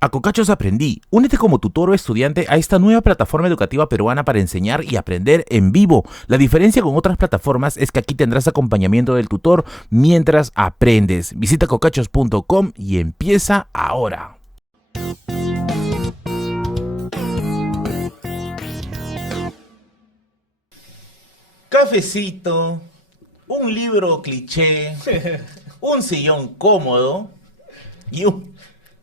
A Cocachos aprendí. Únete como tutor o estudiante a esta nueva plataforma educativa peruana para enseñar y aprender en vivo. La diferencia con otras plataformas es que aquí tendrás acompañamiento del tutor mientras aprendes. Visita cocachos.com y empieza ahora. Cafecito, un libro cliché, un sillón cómodo y un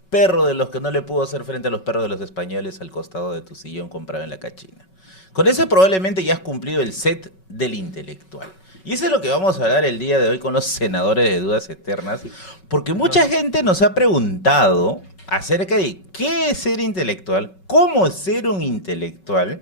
perro de los que no le pudo hacer frente a los perros de los españoles al costado de tu sillón comprado en la cachina. Con eso probablemente ya has cumplido el set del intelectual. Y eso es lo que vamos a hablar el día de hoy con los senadores de dudas eternas, porque mucha gente nos ha preguntado acerca de qué es ser intelectual, cómo ser un intelectual.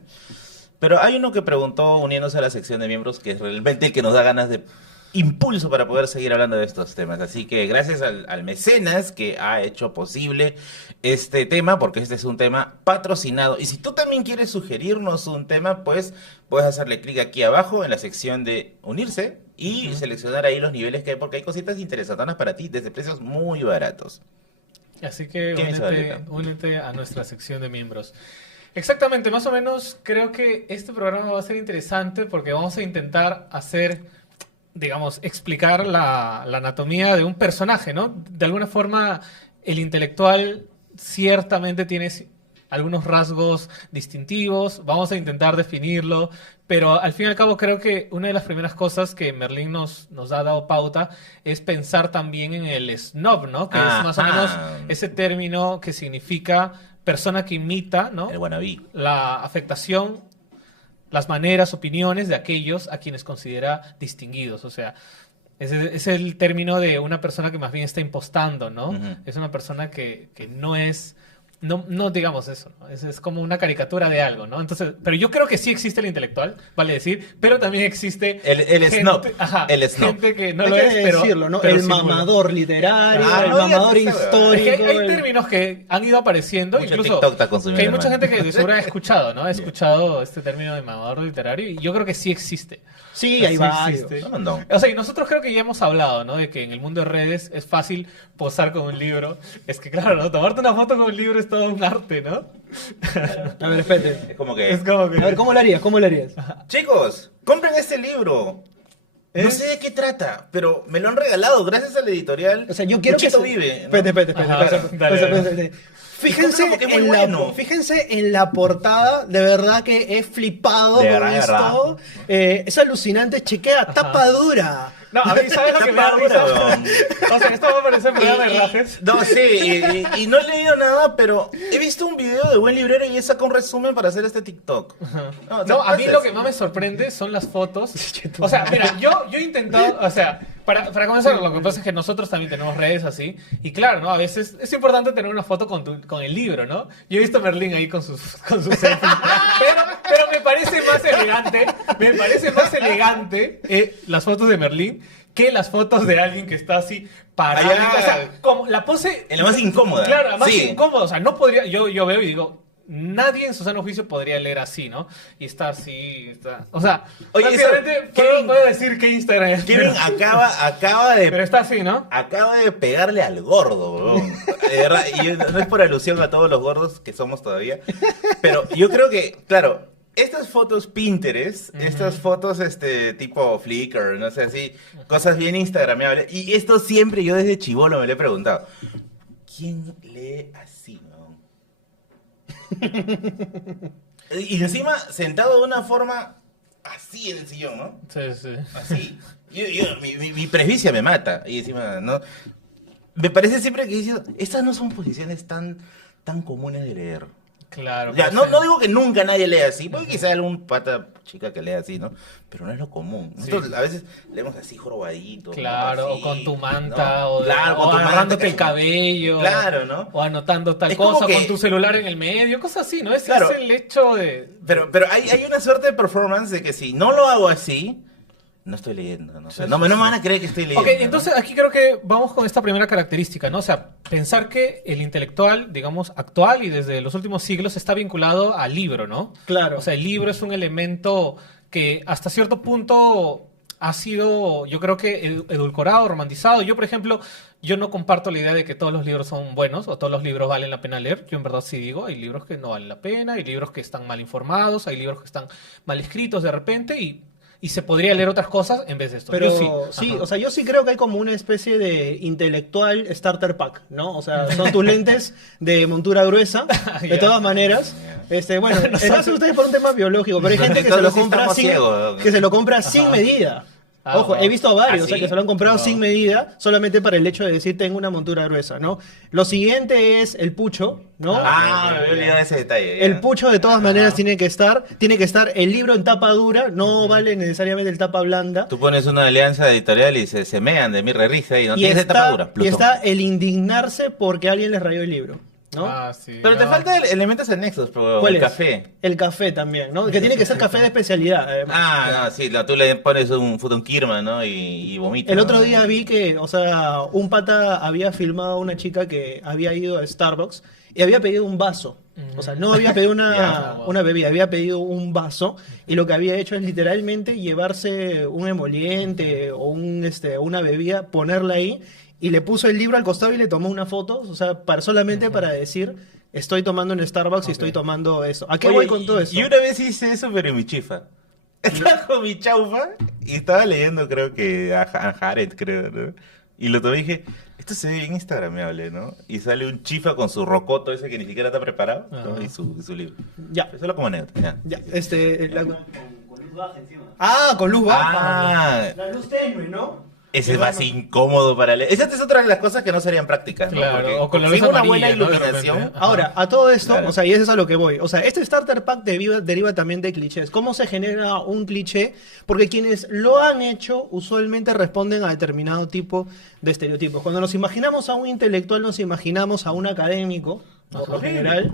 Pero hay uno que preguntó, uniéndose a la sección de miembros, que es realmente el que nos da ganas de impulso para poder seguir hablando de estos temas. Así que gracias al mecenas que ha hecho posible este tema, porque este es un tema patrocinado. Y si tú también quieres sugerirnos un tema, pues puedes hacerle clic aquí abajo en la sección de unirse y seleccionar ahí los niveles que hay, porque hay cositas interesantes para ti desde precios muy baratos. Así que ¿Qué me hizo Aleta? únete a nuestra sección de miembros. Exactamente, más o menos creo que este programa va a ser interesante porque vamos a intentar hacer, digamos, explicar la anatomía de un personaje, ¿no? De alguna forma, el intelectual ciertamente tiene algunos rasgos distintivos, vamos a intentar definirlo, pero al fin y al cabo creo que una de las primeras cosas que Merlín nos ha dado pauta es pensar también en el snob, ¿no? Que es más o menos ese término que significa persona que imita, ¿no? El wannabe. La afectación, las maneras, opiniones de aquellos a quienes considera distinguidos. O sea, es el término de una persona que más bien está impostando, ¿no? Es una persona que no es... No digamos eso, ¿no? Es como una caricatura de algo, ¿no? Entonces, pero yo creo que sí existe el intelectual, vale decir, pero también existe El gente, snob. El snob. gente que no Hay lo que es, pero decirlo, ¿no? pero El simula. mamador literario, Ah, el no digas mamador esa huevada. histórico. Es que hay el- términos que han ido apareciendo, Mucho incluso TikTok está consumiendo, que hay mucha hermano. gente que seguro ha escuchado, ¿no? Ha escuchado este término de mamador literario y yo creo que sí existe. Sí, hay Sí varios. existe. No. O sea, y nosotros creo que ya hemos hablado, ¿no? De que en el mundo de redes es fácil posar con un libro. Es que claro, ¿no? Tomarte una foto con un libro es todo un arte, ¿no? A ver, espérate. Es como que... Es como que... A ver, ¿cómo lo harías? ¿Cómo lo harías? Chicos, compren este libro. No sé de qué trata, pero me lo han regalado gracias a la editorial. O sea, yo quiero Puchito que... Vive, ¿no? Espérate. Ajá, dale. Fíjense porque es muy en, bueno. fíjense en la portada, de verdad que he flipado De con verdad, de esto. Es alucinante, chequea, tapa dura. No, a mí, ¿sabes lo que me da Tapa risa? dura, weón. O sea, esto va a parecer programa de rajes. No, sí, y no he leído nada, pero he visto un video de Buen Librero y he sacado un resumen para hacer este TikTok. No, a mí lo que más me sorprende son las fotos. O sea, mira, yo he intentado, o sea, para comenzar, lo que pasa es que nosotros también tenemos redes así. Y claro, ¿no? A veces es importante tener una foto con el libro, ¿no? Yo he visto a Merlín ahí con sus selfies. Pero me parece más elegante las fotos de Merlín que las fotos de alguien que está así parado. Allá. O sea, como la pose... En la más incómoda. Claro, la más Sí. incómoda. O sea, no podría... Yo veo y digo... Nadie en su sano juicio podría leer así, ¿no? Y está así, está... O sea, Oye, prácticamente eso, Kevin- puedo decir que Instagram es... Kevin acaba Pero de... está así, ¿no? Acaba de pegarle al gordo, weón. De verdad, y no es por alusión a todos los gordos que somos todavía, pero yo creo que, claro, estas fotos Pinterest, estas fotos tipo Flickr, no sé, así, cosas bien instagramables, y esto siempre yo desde chibolo me lo he preguntado. ¿Quién lee así, no? Y encima sentado de una forma así en el sillón, ¿no? Sí, sí. Así. Mi presbicia me mata. Y encima, ¿no? Me parece siempre que dices, estas no son posiciones tan comunes de leer. Claro. Ya, pues, no digo que nunca nadie lea así, puede que sea algún pata chica que lea así, ¿no? Pero no es lo común. Nosotros Sí. a veces leemos así jorobadito. Claro, ¿no? o con tu Así, manta, ¿no? o, Claro, con tu agarrándote manta. el cabello. Claro, ¿no? O anotando tal Es como cosa que- con tu celular en el medio, cosas así, ¿no? Ese Claro. es el hecho de... Pero hay una suerte de performance de que si no lo hago así, no estoy leyendo, ¿no? O sea, Sí, no sí, me sí. van a creer que estoy leyendo. Ok, entonces aquí creo que vamos con esta primera característica, ¿no? O sea, pensar que el intelectual, digamos, actual y desde los últimos siglos está vinculado al libro, ¿no? Claro. O sea, el libro es un elemento que hasta cierto punto ha sido, yo creo que edulcorado, romantizado. Yo, por ejemplo, yo no comparto la idea de que todos los libros son buenos o todos los libros valen la pena leer. Yo en verdad sí digo, hay libros que no valen la pena, hay libros que están mal informados, hay libros que están mal escritos de repente y se podría leer otras cosas en vez de esto. Pero Yo sí, Ajá. o sea, yo sí creo que hay como una especie de intelectual starter pack, ¿no? O sea, son tus lentes de montura gruesa, de Ya. todas maneras. Bueno, no sé ustedes por un tema biológico, pero hay gente que se Todos lo sí compra estamos sin, ciegos. que se lo compra sin medida. Ah, Ojo, wow. he visto a varios, ¿Ah, o sea, sí? que se lo han comprado Wow. sin medida, solamente para el hecho de decir tengo una montura gruesa, ¿no? Lo siguiente es el pucho, ¿no? Ah, me había olvidado ese detalle. ya. El pucho de todas maneras tiene que estar el libro en tapa dura, no vale necesariamente el tapa blanda. Tú pones una alianza editorial y se mean de mi risa y no Y tienes de tapa dura. y Plutón. está el indignarse porque alguien les rayó el libro, ¿no? Ah, sí. Pero te no. falta elementos anexos, pero ¿Cuál el es? café. El café también, ¿no? Que tiene que ser café de especialidad, además. Ah, no, sí, tú le pones un Futon Kirma, ¿no? Y vomita. El ¿no? otro día vi que, o sea, un pata había filmado a una chica que había ido a Starbucks y había pedido un vaso. O sea, no había pedido Ya. una bebida, había pedido un vaso y lo que había hecho es literalmente llevarse un emoliente o una bebida, ponerla ahí y le puso el libro al costado y le tomó una foto, o sea, solamente para decir, estoy tomando en Starbucks y estoy tomando eso. ¿A qué Oye, voy con todo eso? Y una vez hice eso, pero en mi chifa. Estaba con mi chaufa y estaba leyendo, creo que a Jared, creo, ¿no? Y lo tomé y dije, esto se ve bien instagramable, ¿no? Y sale un chifa con su rocoto ese que ni siquiera está preparado, ¿no? Ajá. Y su libro. Ya, Solo como anécdota, ya. ya, Con luz baja encima. Ah, con luz baja. Ah, La luz tenue, ¿no? ese es más incómodo para leer. Esa es otra de las cosas que no serían prácticas, ¿no? Claro, Porque o con la sin luz una amarilla, buena ¿no? De iluminación. repente. Ahora, a todo esto, Claro. o sea, y eso es a lo que voy. O sea, este starter pack deriva también de clichés. ¿Cómo se genera un cliché? Porque quienes lo han hecho usualmente responden a determinado tipo de estereotipos. Cuando nos imaginamos a un intelectual, nos imaginamos a un académico, por lo general.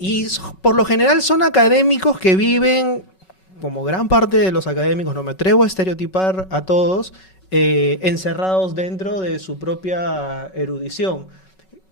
Y por lo general son académicos que viven, como gran parte de los académicos, no me atrevo a estereotipar a todos, encerrados dentro de su propia erudición.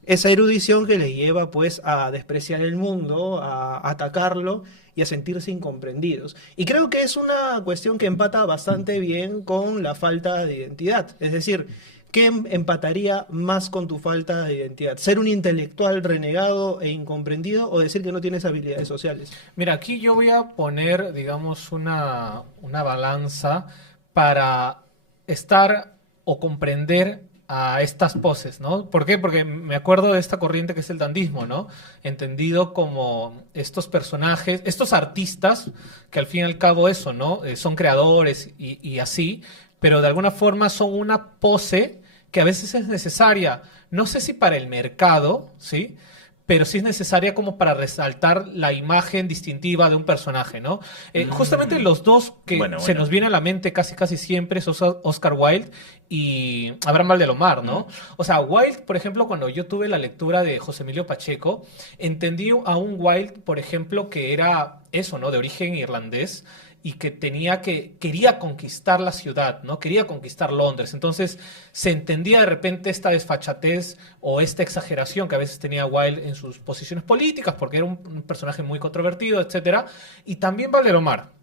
Esa erudición que le lleva pues a despreciar el mundo, a atacarlo y a sentirse incomprendidos. Y creo que es una cuestión que empata bastante bien con la falta de identidad. Es decir, ¿qué empataría más con tu falta de identidad? ¿Ser un intelectual renegado e incomprendido o decir que no tienes habilidades sociales? Mira, aquí yo voy a poner, digamos, una balanza para estar o comprender a estas poses, ¿no? ¿Por qué? Porque me acuerdo de esta corriente que es el dandismo, ¿no? Entendido como estos personajes, estos artistas, que al fin y al cabo eso, ¿no? Son creadores y así, pero de alguna forma son una pose que a veces es necesaria, no sé si para el mercado, ¿sí? Pero sí es necesaria como para resaltar la imagen distintiva de un personaje, ¿no? Justamente los dos que Bueno, se bueno. nos viene a la mente casi siempre son Oscar Wilde y Abraham Valdelomar, ¿no? O sea, Wilde, por ejemplo, cuando yo tuve la lectura de José Emilio Pacheco, entendí a un Wilde, por ejemplo, que era eso, ¿no? De origen irlandés y que quería conquistar la ciudad, ¿no? Quería conquistar Londres. Entonces se entendía de repente esta desfachatez o esta exageración que a veces tenía Wilde en sus posiciones políticas, porque era un personaje muy controvertido, etcétera. Y también Valdelomar.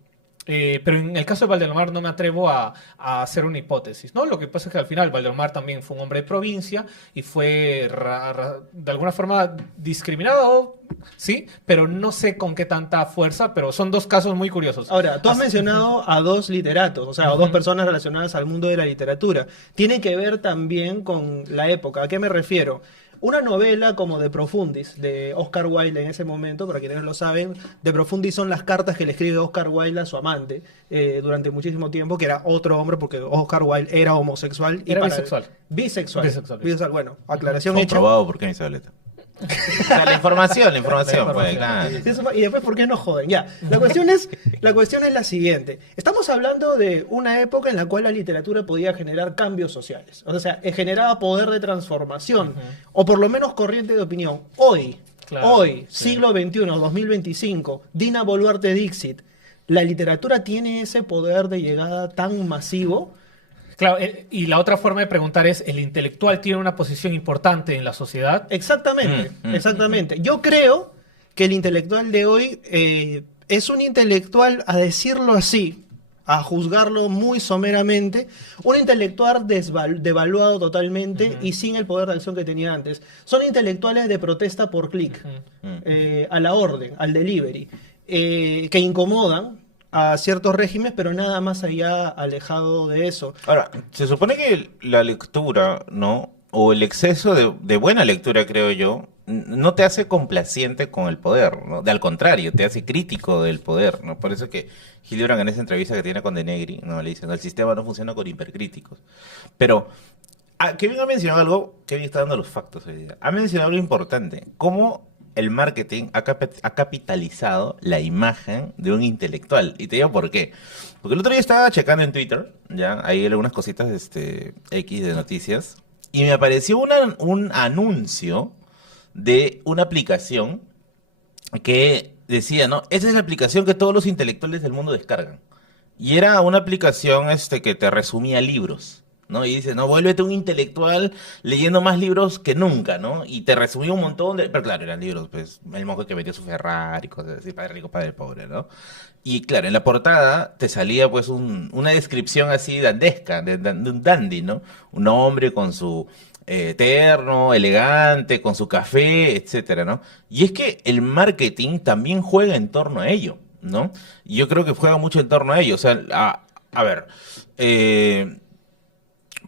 Pero en el caso de Valdelomar no me atrevo a hacer una hipótesis, ¿no? Lo que pasa es que al final Valdelomar también fue un hombre de provincia y fue de alguna forma discriminado, ¿sí? Pero no sé con qué tanta fuerza, pero son dos casos muy curiosos. Ahora, tú has mencionado a dos literatos, o sea, a dos personas relacionadas al mundo de la literatura. Tiene que ver también con la época. ¿A qué me refiero? Una novela como De Profundis, de Oscar Wilde en ese momento, para quienes no lo saben, De Profundis son las cartas que le escribe Oscar Wilde a su amante durante muchísimo tiempo, que era otro hombre, porque Oscar Wilde era homosexual. Era para- bisexual. Bisexual. Bueno, aclaración hecha. Comprobado por qué mi Zabaleta. O sea, la información, pues, claro. Y después, ¿por qué no joden? Ya, la cuestión es la siguiente. Estamos hablando de una época en la cual la literatura podía generar cambios sociales. O sea, generaba poder de transformación, o por lo menos corriente de opinión. Hoy, Claro, sí. siglo XXI, 2025, Dina Boluarte Dixit, ¿la literatura tiene ese poder de llegada tan masivo? Claro, y la otra forma de preguntar es, ¿el intelectual tiene una posición importante en la sociedad? Exactamente, exactamente. Yo creo que el intelectual de hoy es un intelectual, a decirlo así, a juzgarlo muy someramente, un intelectual devaluado totalmente y sin el poder de acción que tenía antes. Son intelectuales de protesta por clic, a la orden, al delivery, que incomodan a ciertos regímenes, pero nada más allá alejado de eso. Ahora, se supone que la lectura, ¿no? O el exceso de buena lectura, creo yo, no te hace complaciente con el poder, ¿no? Al contrario, te hace crítico del poder, ¿no? Por eso que Gillibrand en esa entrevista que tiene con De Negri, ¿no? Le dice, no, el sistema no funciona con hipercríticos. Pero Kevin ha mencionado algo, Kevin está dando los factos hoy día. Ha mencionado algo importante, cómo el marketing ha capitalizado la imagen de un intelectual. Y te digo por qué. Porque el otro día estaba checando en Twitter, ya, hay algunas cositas X de noticias, y me apareció un anuncio de una aplicación que decía, ¿no? Esa es la aplicación que todos los intelectuales del mundo descargan. Y era una aplicación que te resumía libros, ¿no? Y dice, no, vuélvete un intelectual leyendo más libros que nunca, ¿no? Y te resumía un montón de... Pero claro, eran libros, pues, el monje que metió su Ferrari, cosas así, padre rico, padre pobre, ¿no? Y claro, en la portada te salía, pues, una descripción así dandesca, de un dandy, ¿no? Un hombre con su terno, elegante, con su café, etcétera, ¿no? Y es que el marketing también juega en torno a ello, ¿no? Y yo creo que juega mucho en torno a ello. O sea, a ver,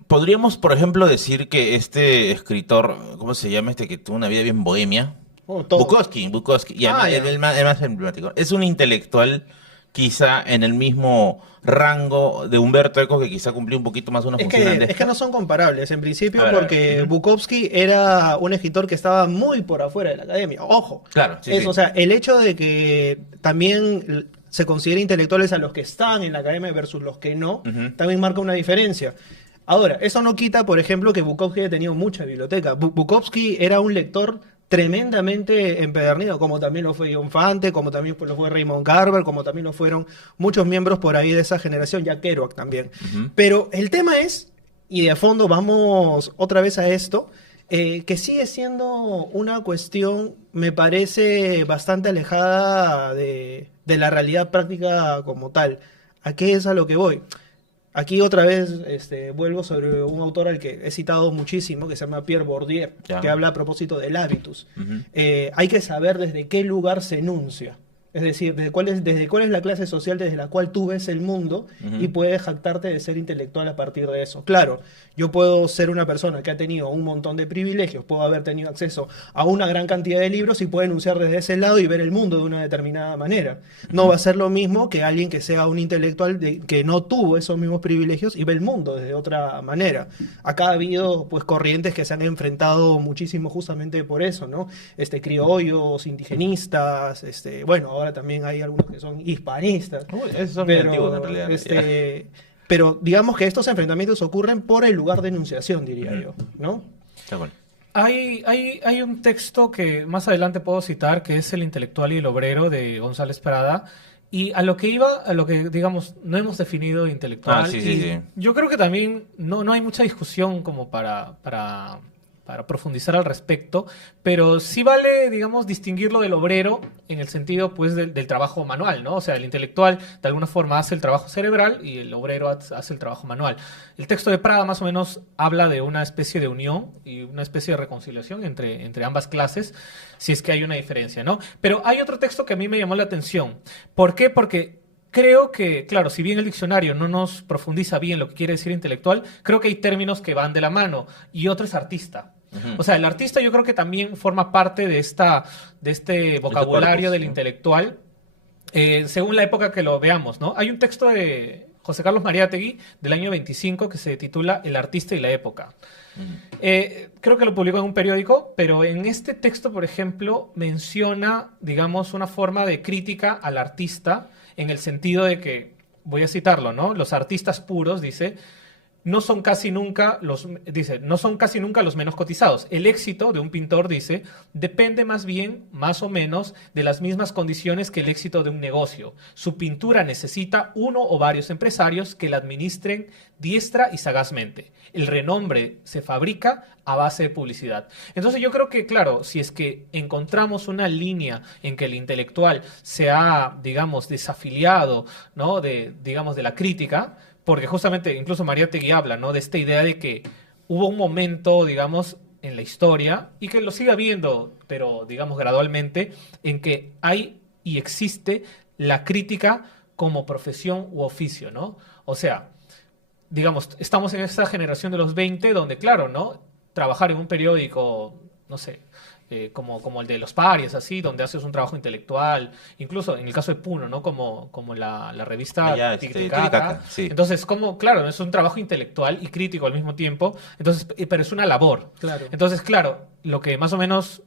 podríamos, por ejemplo, decir que este escritor, ¿cómo se llama que tuvo una vida bien bohemia? Bukowski, y el más emblemático. Es un intelectual quizá en el mismo rango de Humberto Eco, que quizá cumplió un poquito más una función Es andesca. que no son comparables, en principio, A ver, porque Bukowski era un escritor que estaba muy por afuera de la academia. Ojo. Claro, sí, sí. O sea, el hecho de que también se considere intelectuales a los que están en la academia versus los que no, también marca una diferencia. Ahora, eso no quita, por ejemplo, que Bukowski haya tenido mucha biblioteca. Bukowski era un lector tremendamente empedernido, como también lo fue John Fante, como también lo fue Raymond Carver, como también lo fueron muchos miembros por ahí de esa generación, Jack Kerouac también. Pero el tema es, y de fondo vamos otra vez a esto, que sigue siendo una cuestión, me parece, bastante alejada de la realidad práctica como tal. ¿A qué es a lo que voy? Aquí otra vez vuelvo sobre un autor al que he citado muchísimo, que se llama Pierre Bourdieu, que habla a propósito del hábitus. Hay que saber desde qué lugar se enuncia. Es decir, desde cuál es la clase social desde la cual tú ves el mundo y puedes jactarte de ser intelectual a partir de eso. Claro, yo puedo ser una persona que ha tenido un montón de privilegios, puedo haber tenido acceso a una gran cantidad de libros y puedo enunciar desde ese lado y ver el mundo de una determinada manera. No va a ser lo mismo que alguien que sea un intelectual que no tuvo esos mismos privilegios y ve el mundo desde otra manera. Acá ha habido pues corrientes que se han enfrentado muchísimo justamente por eso, ¿no? Criollos, indigenistas, bueno, ahora también hay algunos que son hispanistas. Esos son muy antiguos en realidad. Pero digamos que estos enfrentamientos ocurren por el lugar de enunciación, diría yo, ¿no? Está bueno. Hay un texto que más adelante puedo citar, que es El intelectual y el obrero de González Prada. Y a lo que digamos, no hemos definido intelectual. Sí. Yo creo que también no hay mucha discusión como para profundizar al respecto, pero sí vale, digamos, distinguirlo del obrero en el sentido, pues, del trabajo manual, ¿no? O sea, el intelectual, de alguna forma, hace el trabajo cerebral y el obrero hace el trabajo manual. El texto de Prada, más o menos, habla de una especie de unión y una especie de reconciliación entre ambas clases, si es que hay una diferencia, ¿no? Pero hay otro texto que a mí me llamó la atención. ¿Por qué? Porque creo que, claro, si bien el diccionario no nos profundiza bien lo que quiere decir intelectual, creo que hay términos que van de la mano y otro es artista. O sea, el artista yo creo que también forma parte de este vocabulario del intelectual, según la época que lo veamos, ¿no? Hay un texto de José Carlos Mariátegui del año 25 que se titula El artista y la época. Creo que lo publicó en un periódico, pero en este texto, por ejemplo, menciona, digamos, una forma de crítica al artista en el sentido de que, voy a citarlo, ¿no? Los artistas puros, dice, no son casi nunca los menos cotizados. El éxito de un pintor, dice, depende más bien, más o menos, de las mismas condiciones que el éxito de un negocio. Su pintura necesita uno o varios empresarios que la administren diestra y sagazmente. El renombre se fabrica a base de publicidad. Entonces yo creo que, claro, si es que encontramos una línea en que el intelectual se ha, digamos, desafiliado, ¿no?, de la crítica, porque justamente incluso Mariátegui habla, ¿no?, de esta idea de que hubo un momento, digamos, en la historia, y que lo sigue habiendo, pero digamos gradualmente, en que hay y existe la crítica como profesión u oficio, ¿no? O sea, digamos, estamos en esta generación de los 20 donde, claro, ¿no?, trabajar en un periódico, no sé, como el de Los Parias, así, donde haces un trabajo intelectual, incluso en el caso de Puno, ¿no?, como la revista Titicaca. Titicaca, sí. Entonces, claro, es un trabajo intelectual y crítico al mismo tiempo, entonces, pero es una labor. Claro. Entonces, claro, lo que más o menos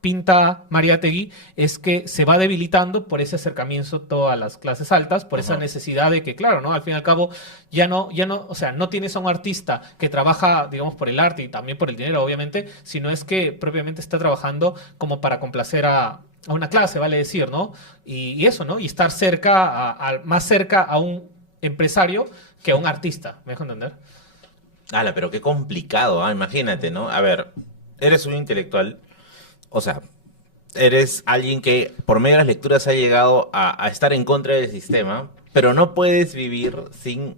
pinta Mariátegui es que se va debilitando por ese acercamiento a las clases altas, por esa necesidad de que, claro, ¿no?, al fin y al cabo ya no, o sea, no tienes a un artista que trabaja, digamos, por el arte y también por el dinero, obviamente, sino es que propiamente está trabajando como para complacer a una clase, vale decir, ¿no? Y eso, ¿no? Y estar más cerca a un empresario que a un artista, ¿me dejo entender? Ala, pero qué complicado, ¿ah? Imagínate, ¿no? A ver, eres un intelectual. O sea, eres alguien que por medio de las lecturas ha llegado a estar en contra del sistema, pero no puedes vivir sin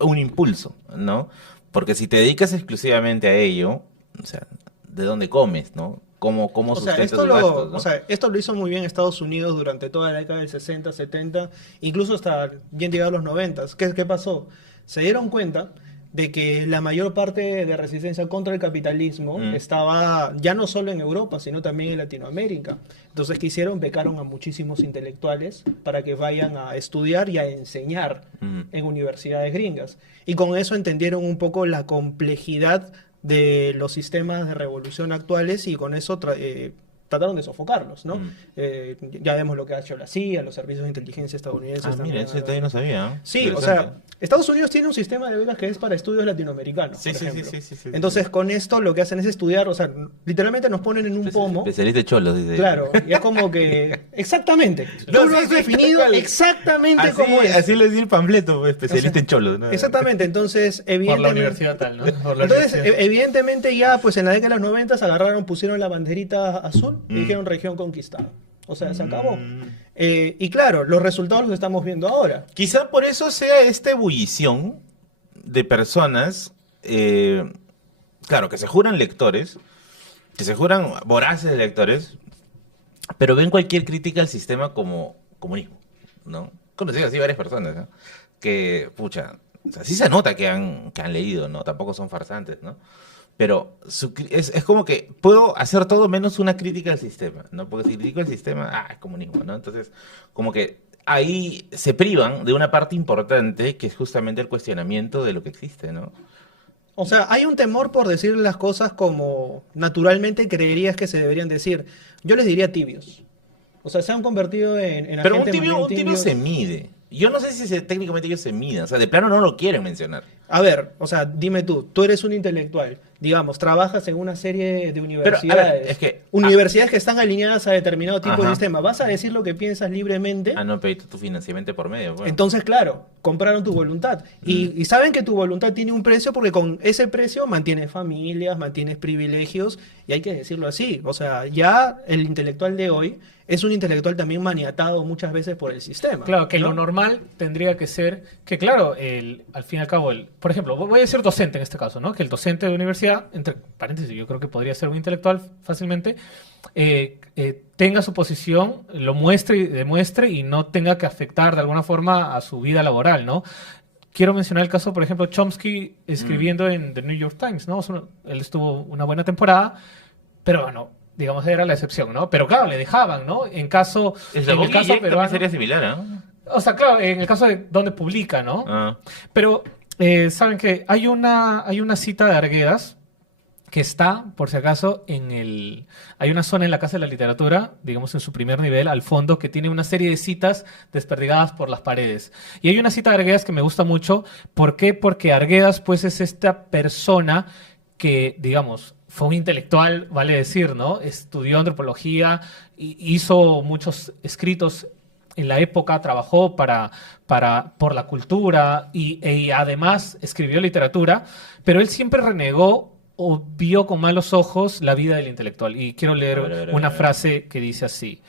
un impulso, ¿no? Porque si te dedicas exclusivamente a ello, o sea, ¿de dónde comes, no? ¿Cómo O sea, sustentas tus gastos, ¿no? o sea, esto lo hizo muy bien Estados Unidos durante toda la década del 60, 70, incluso hasta bien llegados los 90. ¿Qué pasó? Se dieron cuenta de que la mayor parte de resistencia contra el capitalismo estaba ya no solo en Europa, sino también en Latinoamérica. Entonces, ¿qué hicieron? Becaron a muchísimos intelectuales para que vayan a estudiar y a enseñar en universidades gringas. Y con eso entendieron un poco la complejidad de los sistemas de revolución actuales y con eso trataron de sofocarlos, ¿no? Ya vemos lo que ha hecho la CIA, los servicios de inteligencia estadounidenses. Ah, mira, también. eso todavía no sabía, ¿no? Sí, o sea, Estados Unidos tiene un sistema de becas que es para estudios latinoamericanos, Sí, por sí, ejemplo. sí. Entonces, con esto lo que hacen es estudiar, o sea, literalmente nos ponen en un pomo. Especialista de cholos, dice. Claro, y es como que... Exactamente. No, Tú lo sí, has sí, definido tal cual. exactamente como es. Así le decía el panfleto, pues, especialista en cholos, ¿no? Exactamente, entonces, Por la evidentemente... universidad tal, ¿no? Por la Entonces, universidad. evidentemente ya, pues en la década de los 90 agarraron, pusieron la banderita azul y dijeron región conquistada. O sea, se acabó. Y claro, los resultados los estamos viendo ahora. Quizá por eso sea esta ebullición de personas, claro, que se juran lectores, que se juran voraces de lectores, pero ven cualquier crítica al sistema como comunismo, ¿no? Conocí así varias personas, ¿no? Que, pucha, o sea, sí se nota que han leído, ¿no? Tampoco son farsantes, ¿no? Pero es como que puedo hacer todo menos una crítica al sistema, ¿no? Porque si critico el sistema, es comunismo, ¿no? Entonces, como que ahí se privan de una parte importante que es justamente el cuestionamiento de lo que existe, ¿no? O sea, hay un temor por decir las cosas como naturalmente creerías que se deberían decir. Yo les diría tibios. O sea, se han convertido en Pero un agentes tibio más bien tibios. se mide. Yo no sé si técnicamente ellos se miden. O sea, de plano no lo quieren mencionar. A ver, o sea, dime tú eres un intelectual, digamos, trabajas en una serie de universidades, a ver, es que- universidades que están alineadas a determinado tipo de Ajá. sistema, ¿vas a decir lo que piensas libremente? No, pero tu financiamiento por medio. Bueno. Entonces, claro, compraron tu voluntad. Y saben que tu voluntad tiene un precio porque con ese precio mantienes familias, mantienes privilegios, y hay que decirlo así. O sea, ya el intelectual de hoy es un intelectual también maniatado muchas veces por el sistema. Claro, que ¿no? lo normal tendría que ser que, claro, al fin y al cabo, por ejemplo, voy a decir docente en este caso, ¿no? Que el docente de universidad, entre paréntesis, yo creo que podría ser un intelectual fácilmente, tenga su posición, lo muestre y demuestre y no tenga que afectar de alguna forma a su vida laboral, ¿no? Quiero mencionar el caso, por ejemplo, Chomsky escribiendo en The New York Times, ¿no? Él estuvo una buena temporada, pero bueno, digamos, era la excepción, ¿no? Pero claro, le dejaban, ¿no? En el caso También peruano, sería similar, ¿no? o sea, claro, en el caso de donde publica, ¿no? Ah. Pero, ¿saben qué? Hay una cita de Arguedas que está, por si acaso, hay una zona en la Casa de la Literatura, digamos en su primer nivel, al fondo, que tiene una serie de citas desperdigadas por las paredes. Y hay una cita de Arguedas que me gusta mucho. ¿Por qué? Porque Arguedas, pues, es esta persona que, digamos, fue un intelectual, vale decir, ¿no? Estudió antropología, hizo muchos escritos en la época, trabajó por la cultura y además escribió literatura, pero él siempre renegó o vio con malos ojos la vida del intelectual. Y quiero leer una frase que dice así: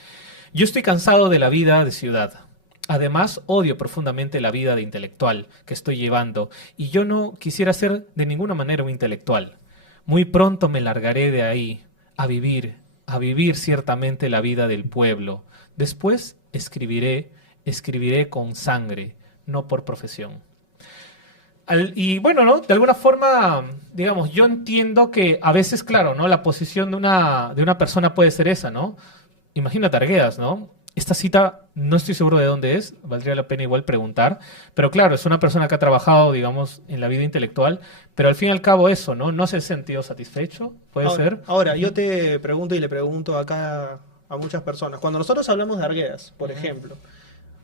yo estoy cansado de la vida de ciudad. Además, odio profundamente la vida de intelectual que estoy llevando, y yo no quisiera ser de ninguna manera un intelectual. Muy pronto me largaré de ahí, a vivir ciertamente la vida del pueblo. Después escribiré con sangre, no por profesión. Y bueno, ¿no? De alguna forma, digamos, yo entiendo que a veces, claro, ¿no? La posición de una persona puede ser esa, ¿no? Imagínate Arguedas, ¿no? Esta cita no estoy seguro de dónde es, valdría la pena igual preguntar, pero claro, es una persona que ha trabajado, digamos, en la vida intelectual, pero al fin y al cabo eso, ¿no? No se ha sentido satisfecho, puede ser. Ahora, yo te pregunto y le pregunto acá a muchas personas. Cuando nosotros hablamos de Arguedas, por ejemplo,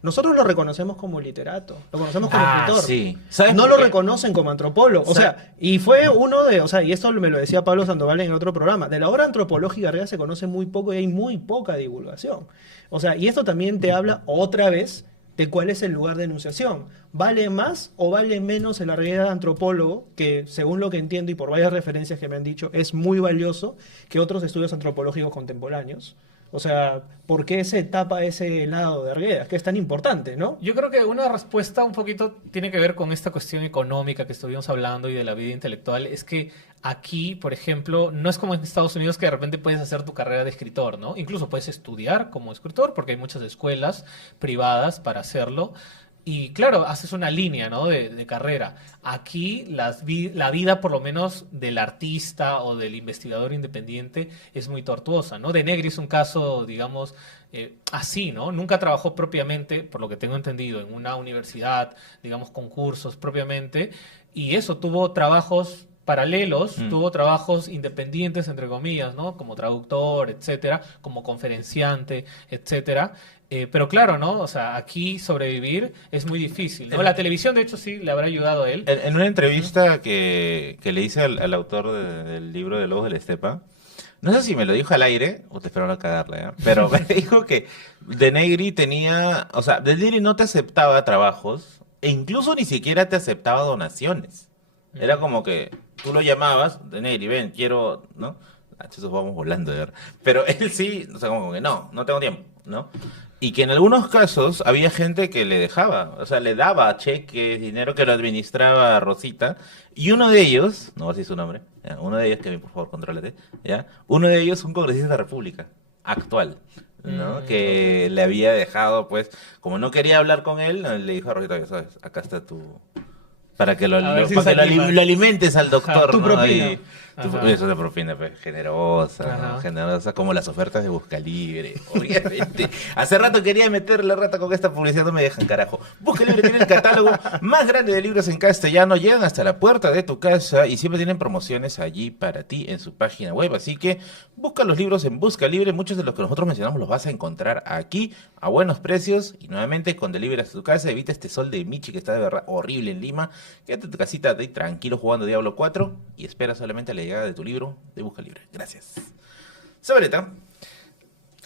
nosotros lo reconocemos como literato, lo conocemos como escritor. Sí. ¿Sabes No por lo qué? reconocen como antropólogo. O sea, y fue uno de, o sea, y esto me lo decía Pablo Sandoval en otro programa, de la obra antropológica Arguedas se conoce muy poco y hay muy poca divulgación. O sea, y esto también te habla otra vez de cuál es el lugar de enunciación. ¿Vale más o vale menos el Arguedas antropólogo, que según lo que entiendo y por varias referencias que me han dicho, es muy valioso que otros estudios antropológicos contemporáneos? O sea, ¿por qué se tapa ese lado de Arguedas, que es tan importante, no? Yo creo que una respuesta un poquito tiene que ver con esta cuestión económica que estuvimos hablando y de la vida intelectual. Es que aquí, por ejemplo, no es como en Estados Unidos que de repente puedes hacer tu carrera de escritor, ¿no? Incluso puedes estudiar como escritor porque hay muchas escuelas privadas para hacerlo. Y claro, haces una línea, ¿no? de carrera. Aquí la vida, por lo menos, del artista o del investigador independiente es muy tortuosa, ¿no? De Negri es un caso, digamos, así, ¿no? Nunca trabajó propiamente, por lo que tengo entendido, en una universidad, digamos, concursos propiamente. Y eso, tuvo trabajos paralelos, tuvo trabajos independientes, entre comillas, ¿no? Como traductor, etcétera, como conferenciante, etcétera. Pero claro, ¿no? O sea, aquí sobrevivir es muy difícil, ¿no? La televisión, de hecho, sí le habrá ayudado a él. En una entrevista que le hice al autor del libro de Lobos de la Estepa, no sé si me lo dijo al aire, o te espero no cagarle, ¿eh? Pero me dijo que De Negri tenía, o sea, De Negri no te aceptaba trabajos, e incluso ni siquiera te aceptaba donaciones. Era como que tú lo llamabas, De Negri, ven, quiero, ¿no? Eso vamos volando, de verdad. Pero él sí, o sea, como que no tengo tiempo, ¿no? Y que en algunos casos había gente que le dejaba, o sea, le daba cheques, dinero que lo administraba Rosita, y uno de ellos, no voy a decir su nombre, ¿ya? Uno de ellos, Kevin, por favor, contrólate, ¿ya? Uno de ellos, un congresista de la República, actual, ¿no? Que le había dejado, pues, como no quería hablar con él, le dijo a Rosita, ya sabes, acá está tu... Para que A ver si para que se anima. lo alimentes al doctor, Tu ¿no? propina. Ahí, Ajá. eso es una propina, pues, generosa, ¿no? Ajá. Generosa como las ofertas de Buscalibre, obviamente. Hace rato quería meter la rata con esta publicidad, no me dejan, carajo. Buscalibre tiene el catálogo más grande de libros en castellano, llegan hasta la puerta de tu casa y siempre tienen promociones allí para ti en su página web, así que busca los libros en Buscalibre, muchos de los que nosotros mencionamos los vas a encontrar aquí a buenos precios y nuevamente con delivery hasta tu casa. Evita este sol de Michi que está de verdad horrible en Lima. Quédate en tu casita ahí tranquilo jugando Diablo 4 y espera solamente la llegada de tu libro de Buscalibre. Gracias. Sabreta,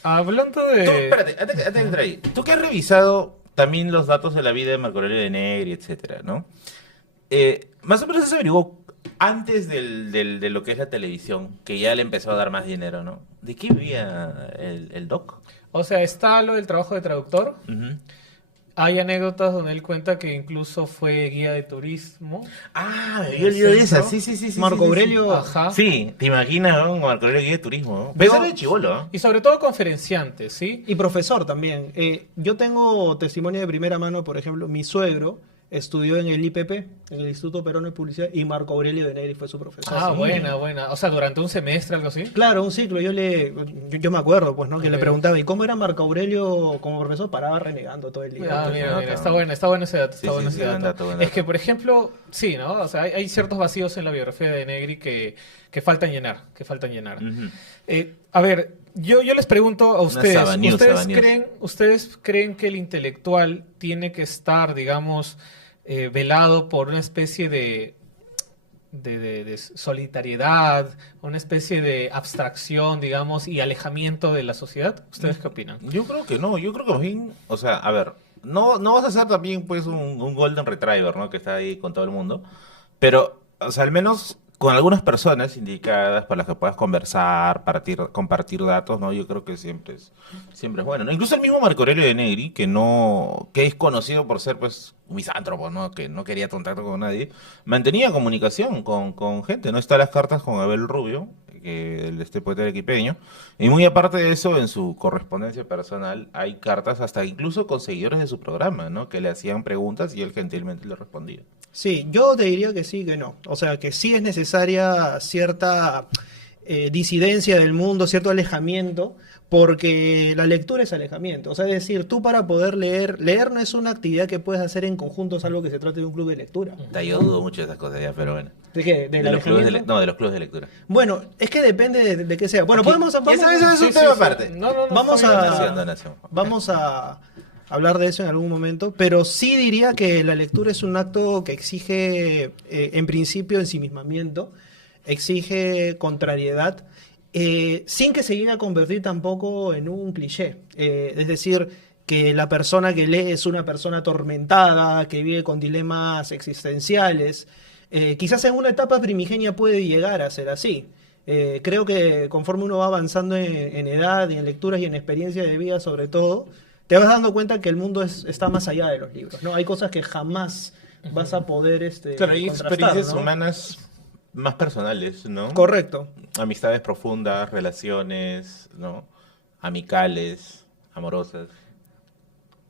Hablando tú, de... espérate, antes de entrar ahí, tú que has revisado también los datos de la vida de Marco Aurelio de Negri, etcétera, ¿no? Más o menos se averiguó antes de lo que es la televisión, que ya le empezó a dar más dinero, ¿no? ¿De qué vivía el doc? O sea, está lo del trabajo de traductor. Ujú. Hay anécdotas donde él cuenta que incluso fue guía de turismo. Ah, me ¿En había el olvidado de esa. centro? Sí, sí, sí, sí. Marco sí, sí, Aurelio. Ajá. Sí, te imaginas, ¿no? Marco Aurelio guía de turismo, ¿no? No. Pero eso era de chibolo, ¿no? Y sobre todo conferenciante, ¿sí? Y profesor también. Yo tengo testimonio de primera mano, por ejemplo, mi suegro estudió en el IPP, en el Instituto Peruano de Publicidad, y Marco Aurelio de Negri fue su profesor. Ah, sí. buena, buena. O sea, durante un semestre, algo así. Claro, un ciclo. Yo me acuerdo, pues, ¿no? Que le Ok. preguntaba, ¿y cómo era Marco Aurelio como profesor? Paraba renegando todo el día. Ah, pues, mira, no, mira, no. está bueno ese dato. Sí, Está bueno sí, ese buen dato. dato, buen Es dato. que, por ejemplo, sí, ¿no? O sea, hay ciertos vacíos en la biografía de Negri que faltan llenar, que faltan llenar. Ujú. A ver, yo les pregunto a ustedes, Sabanews. ¿ustedes creen que el intelectual tiene que estar, digamos, velado por una especie de solitariedad, una especie de abstracción, digamos, y alejamiento de la sociedad? ¿Ustedes qué opinan? Yo creo que no, yo creo que más bien, o sea, a ver, no vas a ser también pues un Golden Retriever, ¿no? Que está ahí con todo el mundo, pero, o sea, al menos con algunas personas indicadas para las que puedas conversar, compartir datos, ¿no? Yo creo que siempre es bueno, ¿no? Incluso el mismo Marco Aurelio de Negri, que es conocido por ser pues un misántropo, ¿no? Que no quería contacto con nadie, mantenía comunicación con gente, ¿no? Está las cartas con Abel Rubio, este poeta arequipeño, y muy aparte de eso, en su correspondencia personal hay cartas hasta incluso con seguidores de su programa, ¿no? Que le hacían preguntas y él gentilmente le respondía. Sí, yo te diría que sí, que no. O sea, que sí es necesaria cierta disidencia del mundo, cierto alejamiento, porque la lectura es alejamiento. O sea, es decir, tú para poder leer no es una actividad que puedes hacer en conjunto, salvo que se trate de un club de lectura. Yo dudo mucho de esas cosas ya, pero bueno. ¿De qué? De los clubes de los clubes de lectura. Bueno, es que depende de qué sea. Bueno, Aquí- vamos eso es un tema aparte. No, Vamos está bien. a- Donación. Vamos a hablar de eso en algún momento, pero sí diría que la lectura es un acto que exige, en principio, ensimismamiento, exige contrariedad, sin que se llegue a convertir tampoco en un cliché. Es decir, que la persona que lee es una persona atormentada, que vive con dilemas existenciales. Quizás en una etapa primigenia puede llegar a ser así. Creo que conforme uno va avanzando en edad y en lecturas y en experiencia de vida sobre todo, te vas dando cuenta que el mundo está más allá de los libros, ¿no? Hay cosas que jamás vas a poder Claro, hay contrastar, experiencias ¿no? humanas más personales, ¿no? Correcto. Amistades profundas, relaciones, ¿no? Amicales, amorosas.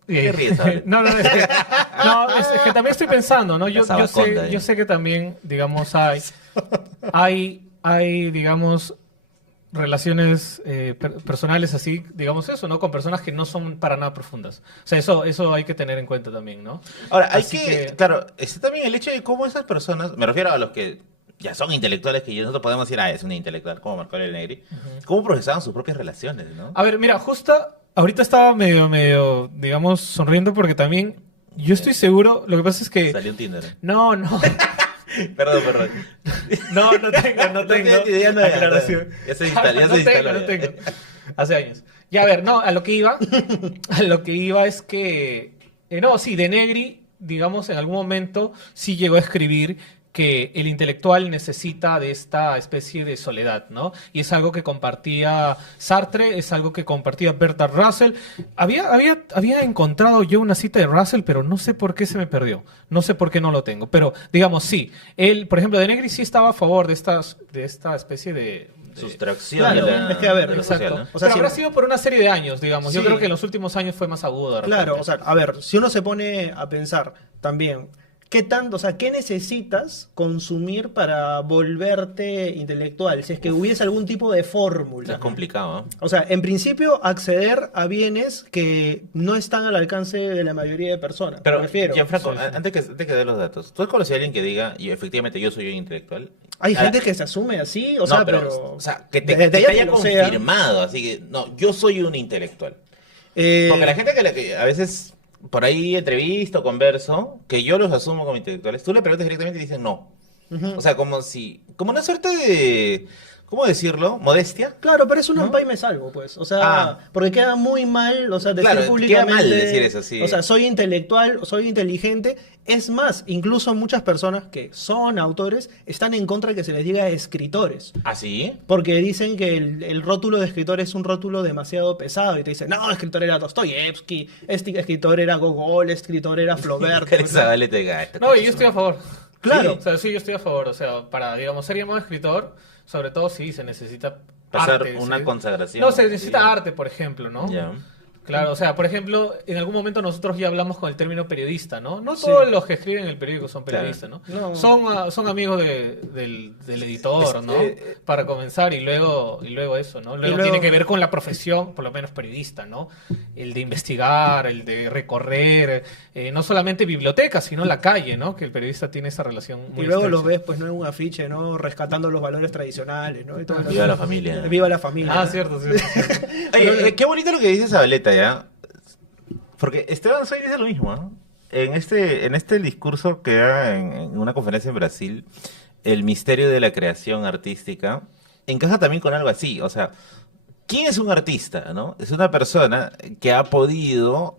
¿Qué ríes, Ale? No, es que también estoy pensando, ¿no? Yo Sabaconda, sé, yo sé que también, digamos, hay digamos, relaciones personales así, digamos eso, ¿no? Con personas que no son para nada profundas. O sea, eso hay que tener en cuenta también, ¿no? Ahora, hay Así que, que- claro, está también el hecho de cómo esas personas, me refiero a los que ya son intelectuales, que nosotros podemos decir, es un intelectual, como Marco Aurelio Negri, cómo procesaban sus propias relaciones, ¿no? A ver, mira, justo ahorita estaba medio, digamos, sonriendo porque también yo estoy seguro, lo que pasa es que... Salió un Tinder. No. Perdón. No tengo. tienes idea, no, ya, Aclaración. ya se instaló, ya se instaló, No ya. tengo. Hace años. Ya, a ver, no, a lo que iba es que, no, sí, de Negri, digamos, en algún momento sí llegó a escribir que el intelectual necesita de esta especie de soledad, ¿no? Y es algo que compartía Sartre, es algo que compartía Bertrand Russell. Había encontrado yo una cita de Russell, pero no sé por qué se me perdió. No sé por qué no lo tengo. Pero, digamos, sí. Él, por ejemplo, de Negri sí estaba a favor de esta especie de Sustracción Claro, de la, es que, a ver, de lo exacto. social, ¿no? O sea, pero si- habrá sido por una serie de años, digamos. Yo Sí. creo que en los últimos años fue más agudo. De Claro, repente. o sea, a ver, si uno se pone a pensar también, ¿qué tanto, o sea, qué necesitas consumir para volverte intelectual? Si es que hubiese algún tipo de Es fórmula. complicado, ¿no? O sea, en principio, acceder a bienes que no están al alcance de la mayoría de personas. Pero, prefiero. Gianfranco, Sí, sí. antes que dé los datos, ¿tú has conocido a alguien que diga, y efectivamente yo soy un intelectual? Hay Ah, gente que se asume así, o no, sea, pero, o sea, que te, desde que te ella haya que lo sea. confirmado, así que, no, yo soy un intelectual. Eh, Porque la gente que a veces por ahí entrevisto, converso, que yo los asumo como intelectuales, tú le preguntas directamente y dicen no. ujú. O sea, como una suerte de, ¿cómo decirlo? Modestia. Claro, pero es un ¿no? ampay me salvo, pues. O sea, Ah. porque queda muy mal, o sea, decir Claro, queda públicamente. mal decir eso, sí. O sea, soy intelectual, soy inteligente. Es más, incluso muchas personas que son autores están en contra de que se les diga escritores. ¿Así? Porque dicen que el rótulo de escritor es un rótulo demasiado pesado. Y te dicen, no, escritor era Dostoyevsky, escritor era Gogol, escritor era Flaubert. o sea, Vale, te gasta. No, y yo estoy a favor. Claro. O sea, sí, yo estoy a favor. O sea, para, digamos, ser llamado escritor, sobre todo sí se necesita Pasar arte. una ¿sí? consagración. No, se necesita Sí. arte, por ejemplo, ¿no? Ya. Claro, o sea, por ejemplo, en algún momento nosotros ya hablamos con el término periodista, ¿no? No Sí. todos los que escriben en el periódico son Claro. periodistas, ¿no? No. Son amigos del editor, ¿no? Para comenzar y luego eso, ¿no? Luego luego- tiene que ver con la profesión, por lo menos periodista, ¿no? El de investigar, el de recorrer, no solamente bibliotecas, sino la calle, ¿no? Que el periodista tiene esa relación muy Y luego estrecha. lo ves, pues, ¿no? En un afiche, ¿no? Rescatando los valores tradicionales, ¿no? Y todo Viva la familia. Viva la familia. Ah, cierto, cierto. Oye, qué bonito lo que dice Zabaleta, ¿ya? Porque Esteban Soy dice lo mismo, ¿no? En este discurso que da en una conferencia en Brasil, el misterio de la creación artística encaja también con algo así. O sea, ¿quién es un artista, no? Es una persona que ha podido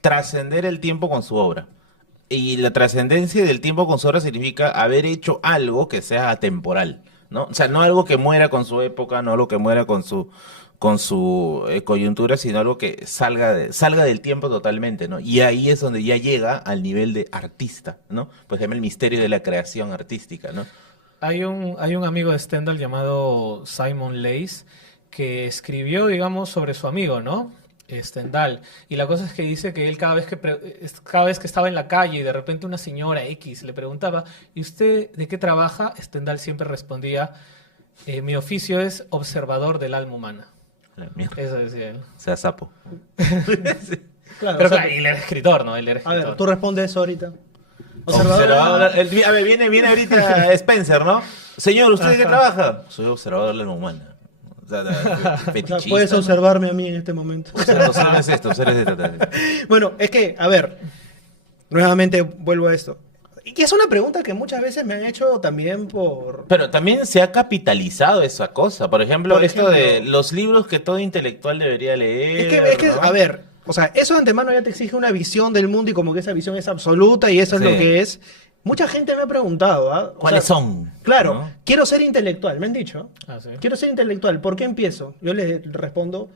trascender el tiempo con su obra. Y la trascendencia del tiempo con su obra significa haber hecho algo que sea atemporal, ¿no? O sea, no algo que muera con su época, no algo que muera con su coyuntura, sino algo que salga del tiempo totalmente, ¿no? Y ahí es donde ya llega al nivel de artista, ¿no? Pues se llama el misterio de la creación artística, ¿no? Hay un amigo de Stendhal llamado Simon Leys que escribió, digamos, sobre su amigo, ¿no? Stendhal. Y la cosa es que dice que él cada vez que estaba en la calle y de repente una señora X le preguntaba, ¿y usted de qué trabaja? Stendhal siempre respondía, mi oficio es observador del alma humana. La mierda. Eso decía él. O sea, sapo. Claro, Pero o sea, claro, y él era escritor, ¿no? Él era a ver, escritor. tú respondes eso ahorita. Observador. A ver, viene ahorita Spencer, ¿no? Señor, ¿usted de qué trabaja? Soy observador del alma humana. O sea, O sea, fetichista, puedes ¿no? observarme a mí en este momento. Observes esto. Bueno, es que, a ver, nuevamente vuelvo a esto. Y es una pregunta que muchas veces me han hecho también por... Pero también se ha capitalizado esa cosa. Por ejemplo, Por esto de ejemplo, los libros que todo intelectual debería leer. Es que ¿no? a ver, o sea, eso de antemano ya te exige una visión del mundo y como que esa visión es absoluta y eso es Sí. lo que es. Mucha gente me ha preguntado, ¿ah? O ¿Cuáles sea, son? Claro, ¿no? quiero ser intelectual, me han dicho. Ah, sí. Quiero ser intelectual, ¿por qué empiezo? Yo le respondo,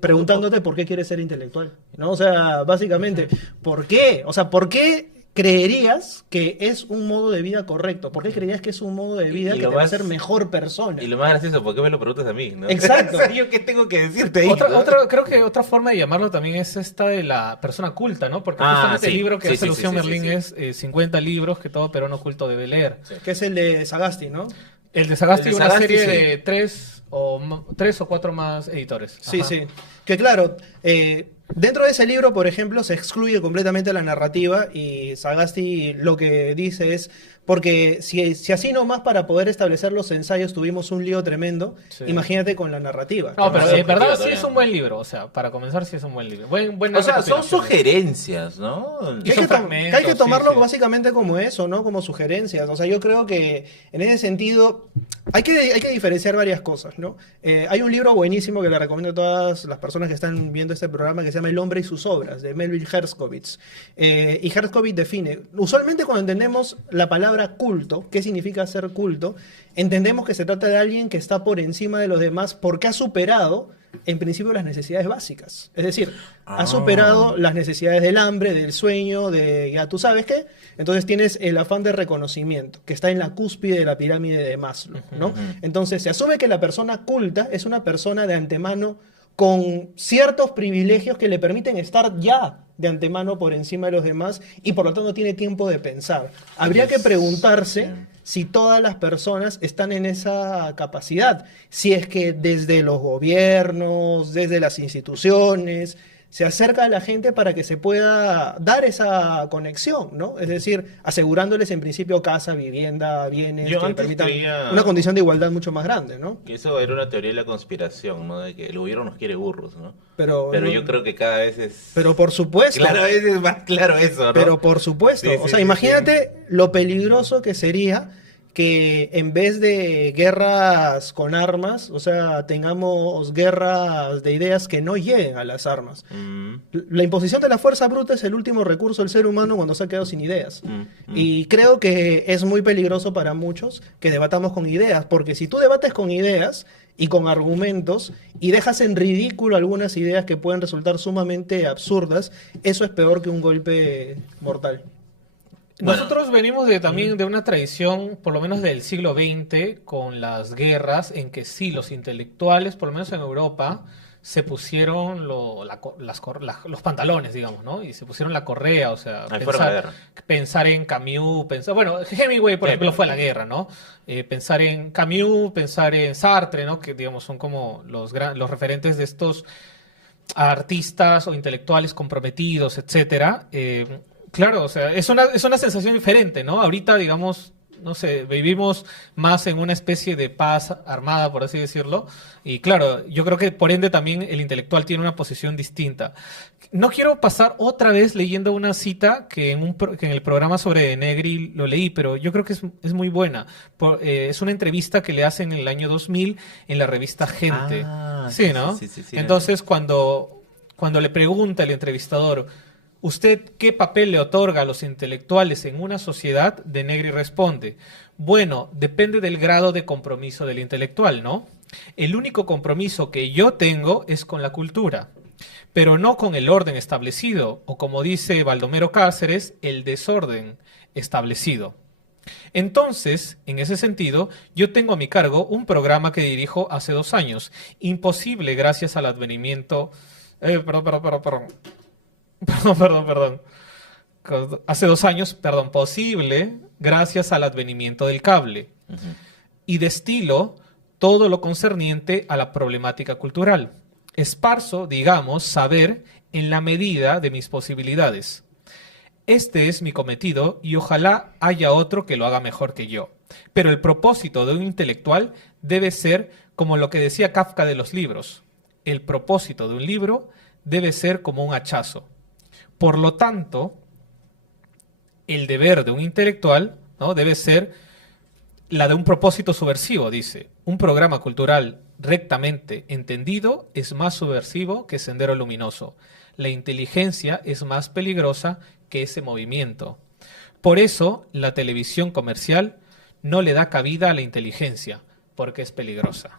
preguntándote por qué quieres ser intelectual, ¿no? O sea, básicamente, ¿por qué? O sea, ¿por qué creerías que es un modo de vida correcto? ¿Por qué creerías que es un modo de vida Y que lo te va a más- hacer mejor persona? Y lo más gracioso, ¿por qué me lo preguntas a mí? ¿no? Exacto. O sea, ¿yo qué tengo que decirte ahí? ¿no? Creo que otra forma de llamarlo también es esta de la persona culta, ¿no? Porque Ah, justamente sí. el libro que Sí, hace sí, Lucio sí, sí, Merlín sí. es 50 libros que todo peruano culto debe leer. Que es el de Sagasti, ¿no? El de Sagasti, El de una Sagasti, serie sí. de tres o cuatro más editores. Sí, Ajá. sí. Que claro, dentro de ese libro, por ejemplo, se excluye completamente la narrativa y Sagasti lo que dice es, porque si así nomás para poder establecer los ensayos tuvimos un lío tremendo, Sí. imagínate con la narrativa. No, pero no, en verdad sí todavía. es un buen libro. O sea, para comenzar sí es un buen libro. Buena O sea, son recopilación. sugerencias, ¿no? Que hay son que, fragmentos, que hay que tomarlo sí. básicamente como eso, ¿no? Como sugerencias. O sea, yo creo que en ese sentido hay que diferenciar varias cosas, ¿no? Hay un libro buenísimo que le recomiendo a todas las personas que están viendo este programa que se llama El hombre y sus obras, de Melville Herskovits. Y Herskovits define, usualmente cuando entendemos la palabra culto, ¿qué significa ser culto? Entendemos que se trata de alguien que está por encima de los demás porque ha superado en principio las necesidades básicas. Es decir, ha superado las necesidades del hambre, del sueño, de ya tú sabes qué. Entonces tienes el afán de reconocimiento, que está en la cúspide de la pirámide de Maslow, ¿no? Entonces se asume que la persona culta es una persona de antemano con ciertos privilegios que le permiten estar ya de antemano por encima de los demás y por lo tanto tiene tiempo de pensar. Habría que preguntarse si todas las personas están en esa capacidad, si es que desde los gobiernos, desde las instituciones, se acerca a la gente para que se pueda dar esa conexión, ¿no? Es decir, asegurándoles en principio casa, vivienda, bienes, Yo que antes permitan creía- una condición de igualdad mucho más grande, ¿no? Que eso era una teoría de la conspiración, ¿no? De que el gobierno nos quiere burros, ¿no? Pero Pero no- yo creo que cada vez es... Pero por supuesto. Cada vez es más claro eso, ¿no? Pero por supuesto, Sí, o sí, sea, sí, imagínate lo peligroso que sería que en vez de guerras con armas, o sea, tengamos guerras de ideas que no lleguen a las armas. Mm, La imposición de la fuerza bruta es el último recurso del ser humano cuando se ha quedado sin ideas. Y creo que es muy peligroso para muchos que debatamos con ideas, porque si tú debates con ideas y con argumentos y dejas en ridículo algunas ideas que pueden resultar sumamente absurdas, eso es peor que un golpe mortal. Bueno. Nosotros venimos también de una tradición, por lo menos del siglo XX, con las guerras, en que sí, los intelectuales, por lo menos en Europa, se pusieron los pantalones, digamos, ¿no? Y se pusieron la correa, o sea, Ahí fueron a la guerra. pensar en Camus, bueno, Hemingway, por ejemplo, fue a la guerra, ¿no? Pensar en Camus, pensar en Sartre, ¿no? Que, digamos, son como los referentes de estos artistas o intelectuales comprometidos, etcétera. Claro, o sea, es una sensación diferente, ¿no? Ahorita, digamos, no sé, vivimos más en una especie de paz armada, por así decirlo. Y claro, yo creo que por ende también el intelectual tiene una posición distinta. No quiero pasar otra vez leyendo una cita que en el programa sobre Negri lo leí, pero yo creo que es muy buena. Es una entrevista que le hacen en el año 2000 en la revista Gente. Ah, Sí, ¿no? sí. Entonces, cuando le pregunta el entrevistador, ¿usted qué papel le otorga a los intelectuales en una sociedad? De Negri responde, bueno, depende del grado de compromiso del intelectual, ¿no? El único compromiso que yo tengo es con la cultura, pero no con el orden establecido, o como dice Baldomero Cáceres, el desorden establecido. Entonces, en ese sentido, yo tengo a mi cargo un programa que dirijo hace 2 años, imposible gracias al advenimiento... Perdón. Hace 2 años, posible gracias al advenimiento del cable. Y destilo todo lo concerniente a la problemática cultural. Esparzo, digamos, saber en la medida de mis posibilidades. Este es mi cometido y ojalá haya otro que lo haga mejor que yo. Pero el propósito de un intelectual debe ser como lo que decía Kafka de los libros. El propósito de un libro debe ser como un hachazo. Por lo tanto, el deber de un intelectual, ¿no?, debe ser la de un propósito subversivo, dice. Un programa cultural rectamente entendido es más subversivo que Sendero Luminoso. La inteligencia es más peligrosa que ese movimiento. Por eso, la televisión comercial no le da cabida a la inteligencia, porque es peligrosa.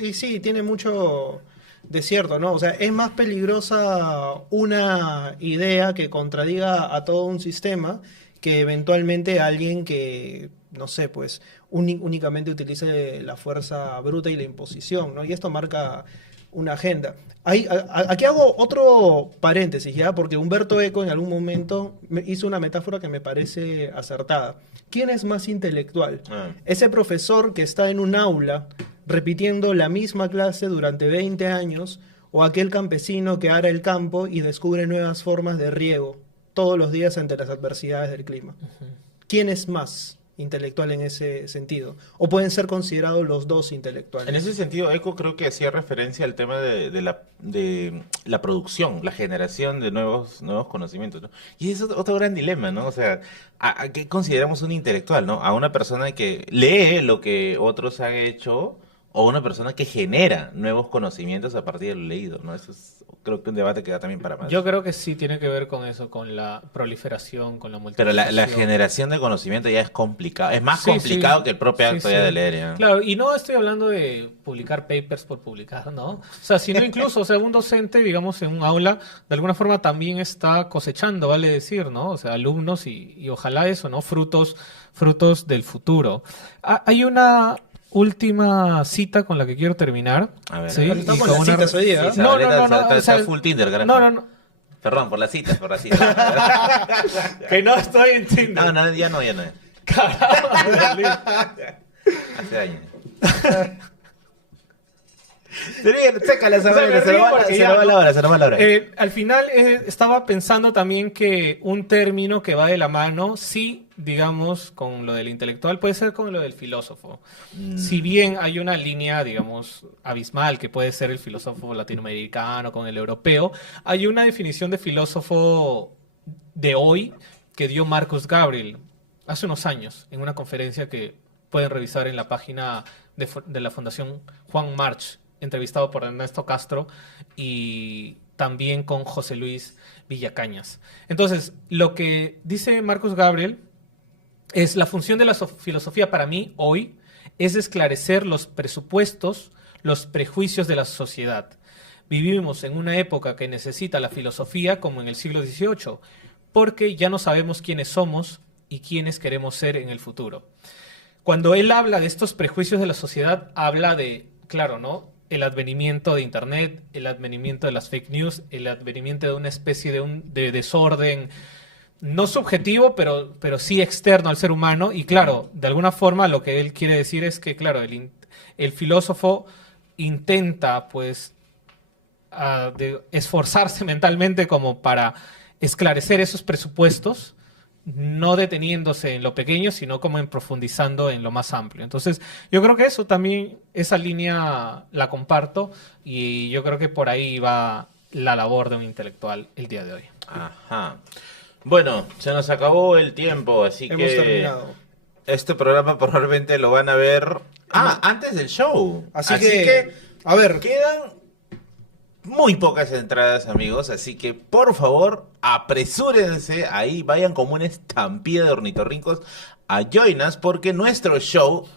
Y sí, tiene mucho de cierto, ¿no? O sea, es más peligrosa una idea que contradiga a todo un sistema que eventualmente alguien que, no sé, pues únicamente utilice la fuerza bruta y la imposición, ¿no? Y esto marca una agenda. Aquí hago otro paréntesis, ¿ya? Porque Humberto Eco en algún momento hizo una metáfora que me parece acertada. ¿Quién es más intelectual? Ese profesor que está en un aula repitiendo la misma clase durante 20 años, o aquel campesino que ara el campo y descubre nuevas formas de riego todos los días ante las adversidades del clima. ¿Quién es más intelectual en ese sentido? ¿O pueden ser considerados los dos intelectuales? En ese sentido, Eco creo que hacía referencia al tema de la producción, la generación de nuevos conocimientos, ¿no? Y es otro gran dilema, ¿no? O sea, ¿a qué consideramos un intelectual, ¿no? ¿A una persona que lee lo que otros han hecho o una persona que genera nuevos conocimientos a partir de lo leído, ¿no? Eso es, creo que un debate que da también para más. Yo creo que sí tiene que ver con eso, con la proliferación, con la Pero multiplicación. la generación de conocimiento ya es complicado. Es más complicado que el propio acto ya de leer, ¿ya? Claro, y no estoy hablando de publicar papers por publicar, ¿no? O sea, sino incluso, o sea, un docente, digamos, en un aula, de alguna forma también está cosechando, vale decir, ¿no? O sea, alumnos y ojalá eso, ¿no? Frutos del futuro. Hay una última cita con la que quiero terminar. A ver, ¿sí? a ver. Está Y con con las una- citas hoy día, ¿eh? No, o sea, Está full Tinder, carajo. no. Perdón, por las citas, Que no estoy en Tinder. No, ya no es. Caramba, Hace años. Sécala esa O sea, vaina, me se río nos va porque se ya, nos va ¿no? la hora, se nos va la hora. Al final estaba pensando también que un término que va de la mano, sí, digamos, con lo del intelectual, puede ser con lo del filósofo. Si bien hay una línea, digamos, abismal que puede ser el filósofo latinoamericano con el europeo, hay una definición de filósofo de hoy que dio Marcus Gabriel hace unos años en una conferencia que pueden revisar en la página de la Fundación Juan March, entrevistado por Ernesto Castro y también con José Luis Villacañas. Entonces, lo que dice Marcus Gabriel es la función de la filosofía para mí hoy es esclarecer los presupuestos, los prejuicios de la sociedad. Vivimos en una época que necesita la filosofía como en el siglo XVIII, porque ya no sabemos quiénes somos y quiénes queremos ser en el futuro. Cuando él habla de estos prejuicios de la sociedad, habla de, claro, ¿no?, el advenimiento de Internet, el advenimiento de las fake news, el advenimiento de una especie de desorden no subjetivo, pero sí externo al ser humano. Y claro, de alguna forma lo que él quiere decir es que, claro, el filósofo intenta, pues, esforzarse mentalmente como para esclarecer esos presupuestos, no deteniéndose en lo pequeño, sino como en profundizando en lo más amplio. Entonces, yo creo que eso también, esa línea la comparto y yo creo que por ahí va la labor de un intelectual el día de hoy. Ajá. Bueno, se nos acabó el tiempo, así Hemos que terminado. este programa probablemente lo van a ver antes del show. Así que, a ver, quedan muy pocas entradas, amigos, así que por favor apresúrense ahí, vayan como una estampida de ornitorrincos a Join Us porque nuestro show,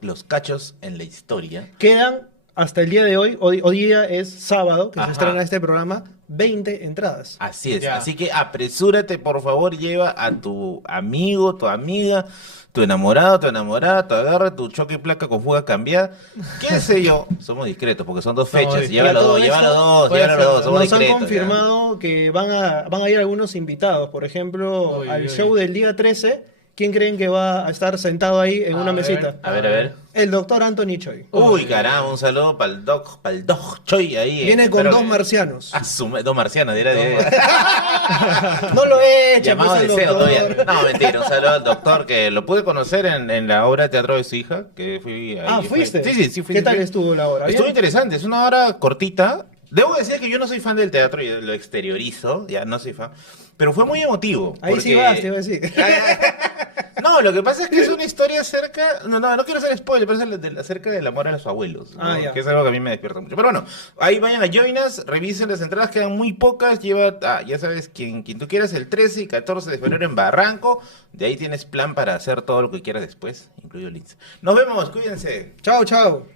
Los Cachos en la Historia, quedan hasta el día de hoy, hoy día es sábado, que Ajá. se estrena este programa, 20 entradas. así es, Ya. así que apresúrate, por favor, lleva a tu amigo, tu amiga, tu enamorado, tu enamorada, te agarra tu choque y placa con fuga cambiada, qué sé yo, somos discretos porque son dos Somos fechas, discretos. llévalo Todo dos, llévalo esto dos, puede llévalo ser. dos, somos Nos han discretos. ya. confirmado que van a ir algunos invitados. Por ejemplo, Uy, al uy. show del día 13, ¿quién creen que va a estar sentado ahí en una mesita? A ver. El doctor Anthony Choi. Uy, caramba, un saludo para el Doc Choi ahí. Viene con espero dos que- marcianos. Dos marcianos, dirá. No lo he hecho, Llamado pues, al deseo doctor. todavía. No, mentira, un saludo al doctor que lo pude conocer en la obra de teatro de su hija, que fui ahí. Ah, ¿fuiste? Sí, fui. ¿Qué tal estuvo la hora? Estuvo ¿Bien? interesante, es una hora cortita. Debo decir que yo no soy fan del teatro, yo lo exteriorizo, ya no soy fan. Pero fue muy emotivo. Ahí sí porque- vas, te iba a decir. No, lo que pasa es que es una historia acerca. No quiero hacer spoiler, pero es acerca del amor a los abuelos. ¿no? Ah, ya. Que es algo que a mí me despierta mucho. Pero bueno, ahí vayan a Join Us, revisen las entradas, quedan muy pocas. Lleva, ya sabes, quien tú quieras, el 13 y 14 de febrero en Barranco. De ahí tienes plan para hacer todo lo que quieras después, incluido Linz. Nos vemos, cuídense. Chao, chao.